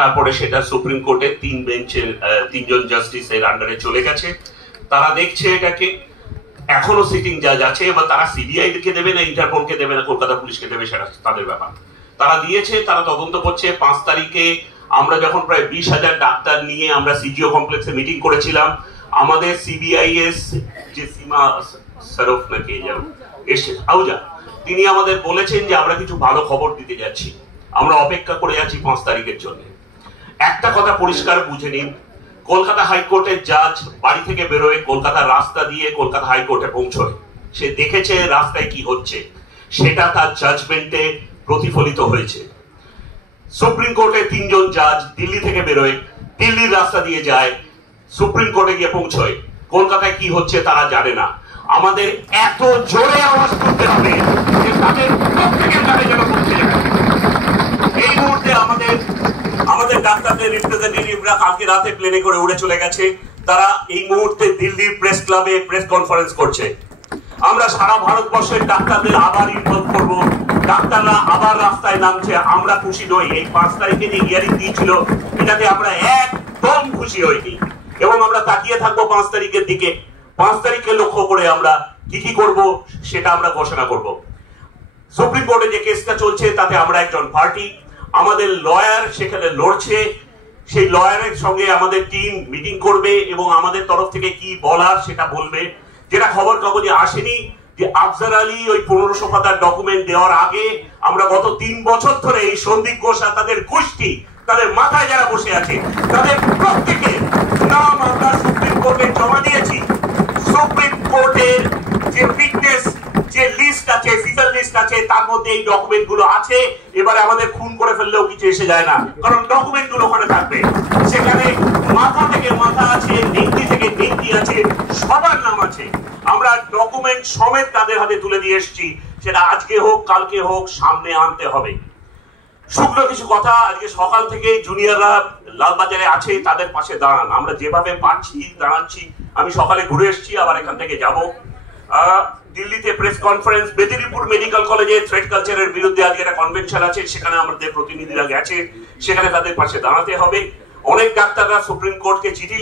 তারপরে সেটা সুপ্রিম কোর্টের 3 বেঞ্চের 3 জন জাস্টিসের আন্ডারে চলে গেছে। তারা দেখছে এটাকে, এখনো সিটিং জাজ আছে, এবার তারা সিবিআই কে দেবে না ইন্টারপোলকে দেবে না কলকাতা পুলিশকে দেবে সেটা তাদের ব্যাপার। তারা দিয়েছে, তারা তদন্ত করছে। 5 তারিখে আমরা যখন প্রায় 20,000 ডাক্তার নিয়ে আমরা সিজিও কমপ্লেক্সে মিটিং করেছিলাম, আমাদের সিবিআইএস যে সীমা সরফ না কে যাও এসে আউজা, তিনি আমাদের বলেছেন যে আমরা কিছু ভালো খবর দিতে যাচ্ছি, আমরা অপেক্ষা করে আছি 5 তারিখের জন্য। একটা কথা পরিষ্কার বুঝে নিন, কলকাতা হাইকোর্টের জাজ বাড়ি থেকে বেরোয় কলকাতার রাস্তা দিয়ে কলকাতা হাইকোর্টে পৌঁছয়, সে দেখেছে রাস্তায় কি হচ্ছে, সেটা তার জাজমেন্টে প্রতিফলিত হয়েছে। সুপ্রিম কোর্টে 3 জন জাজ দিল্লি থেকে বেরোয়, দিল্লির রাস্তা দিয়ে যায়, সুপ্রিম কোর্টে গিয়ে পৌঁছয়, কলকাতায় কি হচ্ছে তারা জানে না। আমাদের এত জোরে আওয়াজ করতে হবে যে তাদের প্রত্যেকের কানে যেন পৌঁছে যায়। এই মুহূর্তে আমাদের ডাক্তারদের রিপ্রেজেন্টেটিভরা কালকে রাতে প্লেনে করে উড়ে চলে গেছে, তারা এই মুহূর্তে দিল্লির প্রেস ক্লাবে প্রেস কনফারেন্স করছে। আমরা সারা ভারতবর্ষের ডাক্তারদের আবার ইনভলভ করব, ডাক্তাররা আবার রাস্তায় নামছে, আমরা খুশি নই। এই 5 তারিখে যে হিয়ারিং দিয়েছিল এটাতে আমরা একদম খুশি হইনি এবং আমরা তাকিয়ে থাকবো 5 তারিখের দিকে। 5 তারিখে লক্ষ্য করে আমরা কি করব সেটা আমরা ঘোষণা করব। সুপ্রিম কোর্টে যে কেসটা চলছে তাতে আমরা একজন পার্টি, আমাদের লয়ার সেখানে লড়ছে, সেই লয়ারের সঙ্গে আমাদের টিম মিটিং করবে এবং আমাদের তরফ থেকে কি বলার সেটা বলবে। যেটা খবর কাগজে আসেনি যে আফজার আলী ওই 1500 পাতার ডকুমেন্ট দেওয়ার আগে আমরা গত 3 বছর ধরে এই সন্দীপ ঘোষ আর তাদের গোষ্ঠী, তাদের মাথায় যারা বসে আছে, তাদের প্রত্যেকের নাম আমরা সুপ্রিম কোর্টে জমা দিয়েছি। সুপ্রিম কোর্টের যে ফিটনেস যে লিস্ট আছে, সিজার লিস্ট আছে, তার মধ্যে এই ডকুমেন্ট গুলো আছে। এবারে আমাদের খুন করে ফেললেও কিছু এসে যায় না, কারণ ডকুমেন্ট গুলো ওখানে থাকবে। সেখানে মাথা থেকে মাথা আছে, নেংটি থেকে নেংটি আছে, সবার নাম আছে। আমরা ডকুমেন্ট সমেত তাদের হাতে তুলে দিয়ে এসেছি, সেটা আজকে হোক কালকে হোক সামনে আনতে হবে। শুকনো কিছু কথা, আজকে সকাল থেকে জুনিয়ররা লালবাজারে আছে, তাদের পাশে দাঁড়ান, আমরা যেভাবে পারছি দাঁড়াচ্ছি। আমি সকালে ঘুরে এসেছি, আবার এখান থেকে যাব। দিল্লিতে প্রেস কনফারেন্স, মেদিনীপুর মেডিকেল কলেজে থ্রেট কালচারের বিরুদ্ধে আজকে একটা কনভেনশন আছে, সেখানে আমাদের প্রতিনিধিরা গেছে, সেখানে তাদের পাশে দাঁড়াতে হবে। অনেক ডাক্তাররা সুপ্রিম কোর্টকে চিঠি